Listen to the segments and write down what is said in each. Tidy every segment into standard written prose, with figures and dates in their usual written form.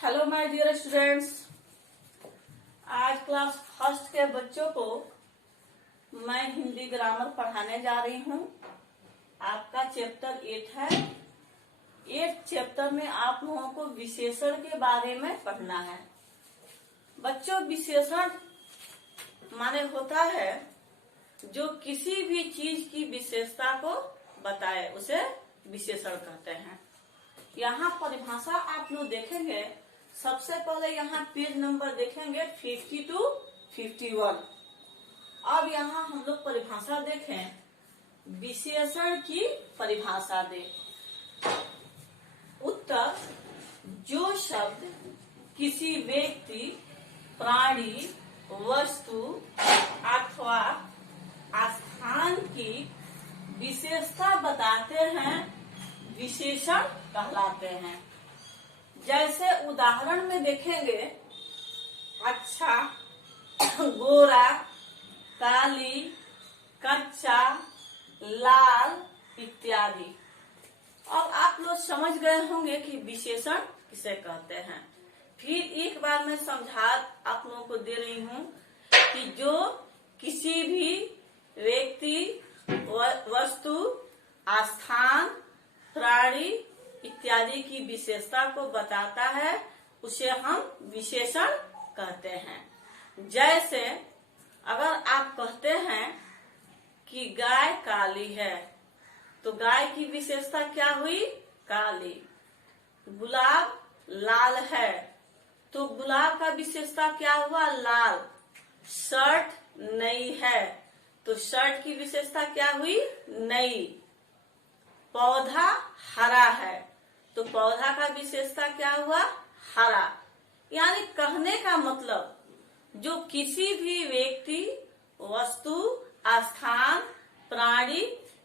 Hello my dear students. आज class first के बच्चों को मैं हिंदी ग्रामर पढ़ाने जा रही हूँ। आपका चैप्टर 8 है। 8 चैप्टर में आप लोगों को विशेषण के बारे में पढ़ना है। बच्चों, विशेषण माने होता है जो किसी भी चीज की विशेषता को बताए, उसे विशेषण कहते हैं। यहाँ परिभाषा आप लोग देखेंगे। सबसे पहले यहाँ पेज नंबर देखेंगे 50 to 51। अब यहाँ हम लोग परिभाषा देखें, विशेषण की परिभाषा दे। उत्तर, जो शब्द किसी व्यक्ति, प्राणी, वस्तु अथवा स्थान की विशेषता बताते हैं, विशेषण कहलाते हैं। जैसे उदाहरण में देखेंगे, अच्छा, गोरा, काली, कच्चा, लाल इत्यादि। अब आप लोग समझ गए होंगे कि विशेषण किसे कहते हैं। फिर एक बार मैं समझा आप लोगों को दे रही हूँ कि जो किसी भी व्यक्ति, वस्तु, स्थान, प्राणी इत्यादि की विशेषता को बताता है, उसे हम विशेषण कहते हैं। जैसे अगर आप कहते हैं कि गाय काली है, तो गाय की विशेषता क्या हुई? काली। गुलाब लाल है, तो गुलाब का विशेषता क्या हुआ? लाल। शर्ट नई है, तो शर्ट की विशेषता क्या हुई? नई। पौधा हरा है, तो पौधा का विशेषता क्या हुआ? हरा। यानी कहने का मतलब, जो किसी भी व्यक्ति, वस्तु, स्थान, प्राणी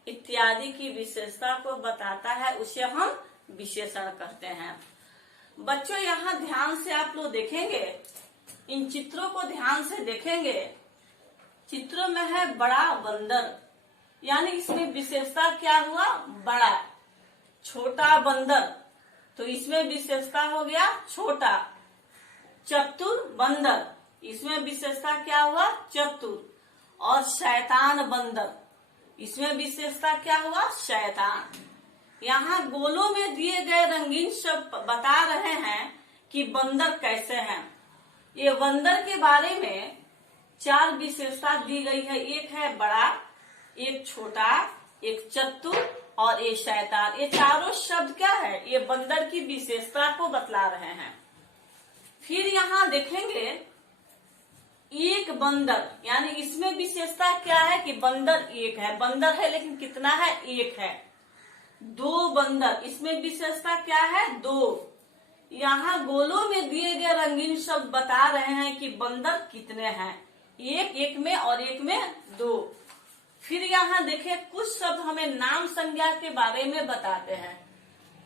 इत्यादि की विशेषता को बताता है, उसे हम विशेषण कहते हैं। बच्चों, यहाँ ध्यान से आप लोग देखेंगे, इन चित्रों को ध्यान से देखेंगे। चित्रों में है बड़ा बंदर, यानी इसमें विशेषता क्या हुआ? बड़ा। छोटा बंदर, तो इसमें विशेषता हो गया छोटा। चतुर बंदर, इसमें विशेषता क्या हुआ? चतुर। और शैतान बंदर, इसमें विशेषता क्या हुआ? शैतान। यहाँ गोलों में दिए गए रंगीन शब्द बता रहे हैं कि बंदर कैसे हैं। ये बंदर के बारे में 4 विशेषता दी गई है। एक है बड़ा, एक छोटा, एक चतुर और एक शैतान। ये चारों शब्द क्या है? ये बंदर की विशेषता को बतला रहे हैं। फिर यहाँ देखेंगे, एक बंदर, यानी इसमें विशेषता क्या है कि बंदर एक है। बंदर है लेकिन कितना है? एक है। 2 बंदर, इसमें विशेषता क्या है? 2। यहाँ गोलों में दिए गए रंगीन शब्द बता रहे हैं कि बंदर कितने हैं। एक में और एक में 2। फिर यहाँ देखें, कुछ शब्द हमें नाम संज्ञा के बारे में बताते हैं।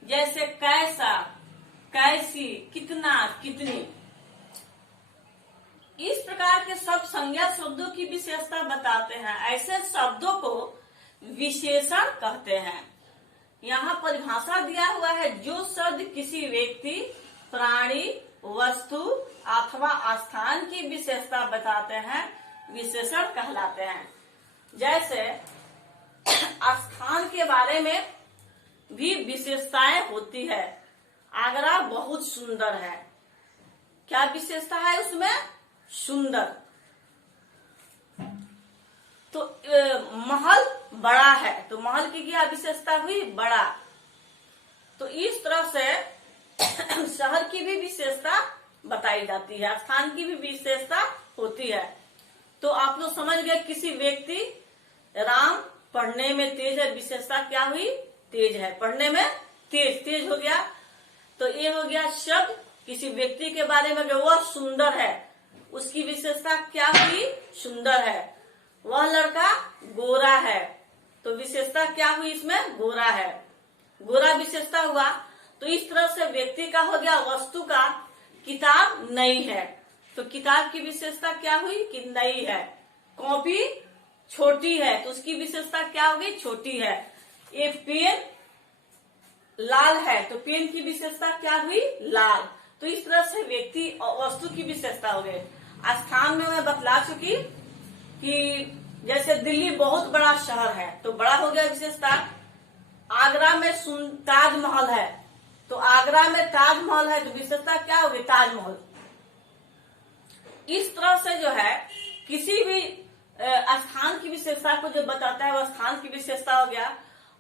जैसे कैसा, कैसी, कितना, कितनी। इस प्रकार के सब संज्ञा शब्दों की विशेषता बताते हैं। ऐसे शब्दों को विशेषण कहते हैं। यहाँ परिभाषा दिया हुआ है, जो शब्द किसी व्यक्ति, प्राणी, वस्तु अथवा स्थान की विशेषता बताते हैं, विशेषण कहलाते हैं। जैसे स्थान के बारे में भी विशेषताएं होती है। आगरा बहुत सुंदर है, क्या विशेषता है उसमें? सुंदर। तो महल बड़ा है, तो महल की क्या विशेषता हुई? बड़ा। तो इस तरह से शहर की भी विशेषता बताई जाती है, स्थान की भी विशेषता होती है। तो आप लोग समझ गए, किसी व्यक्ति, राम पढ़ने में तेज है, विशेषता क्या हुई? तेज है, पढ़ने में तेज हो गया। तो ये हो गया शब्द किसी व्यक्ति के बारे में, वह सुंदर है, उसकी विशेषता क्या हुई? सुंदर है। वह लड़का गोरा है, तो विशेषता क्या हुई? इसमें गोरा है, गोरा विशेषता हुआ। तो इस तरह से व्यक्ति का हो गया। वस्तु का, किताब नई है, तो किताब की विशेषता क्या हुई? कि नई है। कॉपी छोटी है, तो उसकी विशेषता क्या होगी? छोटी है। ये पेन लाल है तो पेन की विशेषता क्या हुई? लाल। तो इस तरह से व्यक्ति और वस्तु की विशेषता हो गई। स्थान में मैं बतला चुकी कि जैसे दिल्ली बहुत बड़ा शहर है तो बड़ा हो गया विशेषता। आगरा में ताजमहल है तो आगरा में ताजमहल है तो विशेषता क्या होगी, ताजमहल। इस तरह से जो है किसी भी स्थान की विशेषता को जो बताता है वह स्थान की विशेषता हो गया।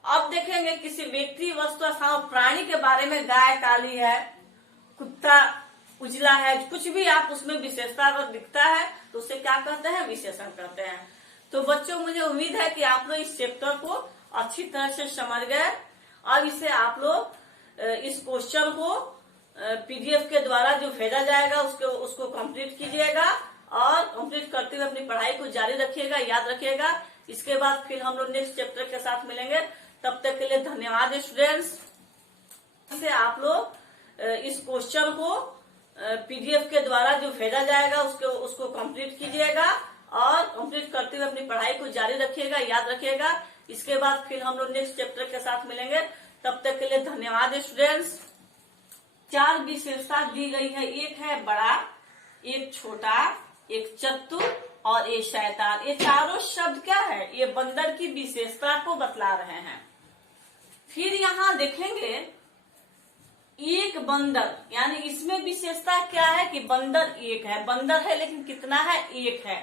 अब देखेंगे किसी व्यक्ति, वस्तु, स्थान, प्राणी के बारे में, गाय काली है, कुत्ता उजला है, कुछ भी आप उसमें विशेषता अगर दिखता है तो उसे क्या कहते हैं, विशेषण कहते हैं। तो बच्चों मुझे उम्मीद है कि आप लोग इस चैप्टर को अच्छी तरह से समझ गए। अब इसे आप लोग इस क्वेश्चन को पीडीएफ के द्वारा जो भेजा जाएगा उसको कंप्लीट कीजिएगा और कंप्लीट करते हुए अपनी पढ़ाई को जारी रखिएगा, याद रखिएगा। इसके बाद फिर हम लोग नेक्स्ट चैप्टर के साथ मिलेंगे। तब तक के लिए धन्यवाद स्टूडेंट्स। इसे आप लोग इस क्वेश्चन को पीडीएफ के द्वारा जो भेजा जाएगा उसको कंप्लीट कीजिएगा और कंप्लीट करते हुए अपनी पढ़ाई को जारी रखिएगा, याद रखिएगा। इसके बाद फिर हम लोग नेक्स्ट चैप्टर के साथ मिलेंगे। तब तक के लिए धन्यवाद स्टूडेंट्स। 4 विशेषता दी गई है, एक है बड़ा, एक छोटा, एक चतुर और एक शैतान। ये चारों शब्द क्या है, ये बंदर की विशेषता को बतला रहे हैं। फिर यहाँ देखेंगे एक बंदर, यानी इसमें विशेषता क्या है कि बंदर एक है, बंदर है लेकिन कितना है, एक है।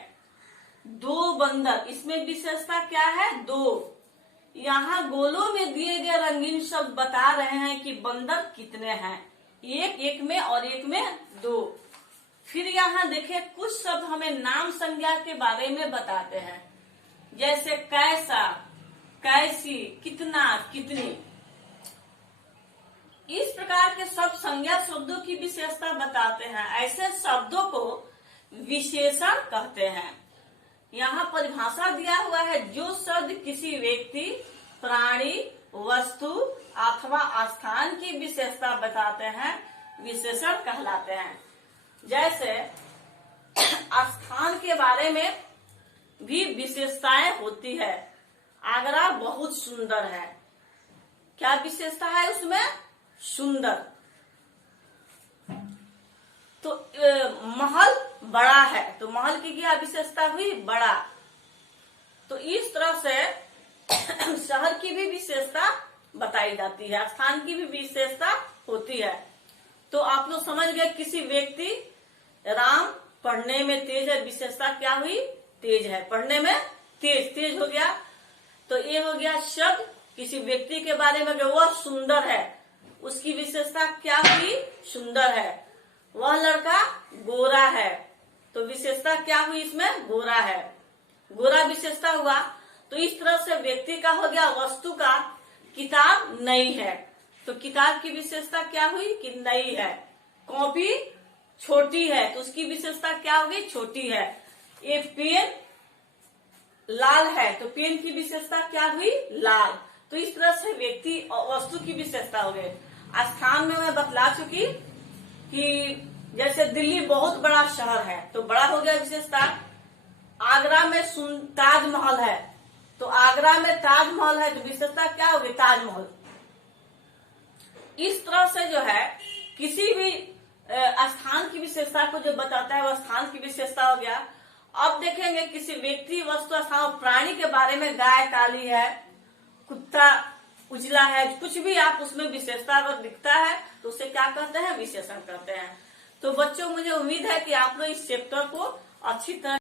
2 बंदर, इसमें विशेषता क्या है, 2। यहाँ गोलों में दिए गए रंगीन शब्द बता रहे हैं कि बंदर कितने हैं, एक में और एक में 2। फिर यहाँ देखें कुछ शब्द हमें नाम संज्ञा के बारे में बताते हैं, जैसे कैसा, कैसी, कितना, कितनी। इस प्रकार के सब संज्ञा शब्दों की विशेषता बताते हैं। ऐसे शब्दों को विशेषण कहते हैं। यहाँ परिभाषा दिया हुआ है, जो शब्द किसी व्यक्ति, प्राणी, वस्तु अथवा स्थान की विशेषता बताते हैं विशेषण कहलाते हैं। जैसे स्थान के बारे में भी विशेषताएं होती है। आगरा बहुत सुंदर है, क्या विशेषता है उसमें, सुंदर। तो महल बड़ा है तो महल की क्या विशेषता हुई, बड़ा। तो इस तरह से शहर की भी विशेषता बताई जाती है, स्थान की भी विशेषता होती है। तो आप लोग समझ गए, किसी व्यक्ति, राम पढ़ने में तेज है, विशेषता क्या हुई, तेज है, पढ़ने में तेज हो गया। तो ये हो गया शब्द किसी व्यक्ति के बारे में, वह सुंदर है, उसकी विशेषता क्या हुई, सुंदर है। वह लड़का गोरा है तो विशेषता क्या हुई, इसमें गोरा है, गोरा विशेषता हुआ। तो इस तरह से व्यक्ति का हो गया। वस्तु का, किताब नई है तो किताब की विशेषता क्या हुई कि नई है। कॉपी छोटी है तो उसकी विशेषता क्या होगी, छोटी है। ये पेन लाल है तो पेन की विशेषता क्या हुई, लाल। तो इस तरह से व्यक्ति और वस्तु की विशेषता हो गई। स्थान में मैं बतला चुकी कि जैसे दिल्ली बहुत बड़ा शहर है तो बड़ा हो गया विशेषता। आगरा में ताजमहल है तो आगरा में ताजमहल है तो विशेषता क्या होगी, ताजमहल। इस तरह से जो है किसी भी स्थान की विशेषता को जो बताता है वह स्थान की विशेषता हो गया। अब देखेंगे किसी व्यक्ति, वस्तु, स्थान, प्राणी के बारे में, गाय काली है, कुत्ता उजला है, कुछ भी आप उसमें विशेषता अगर दिखता है तो उसे क्या कहते हैं, विशेषण कहते हैं। तो बच्चों मुझे उम्मीद है कि आप लोग इस चैप्टर को अच्छी तरह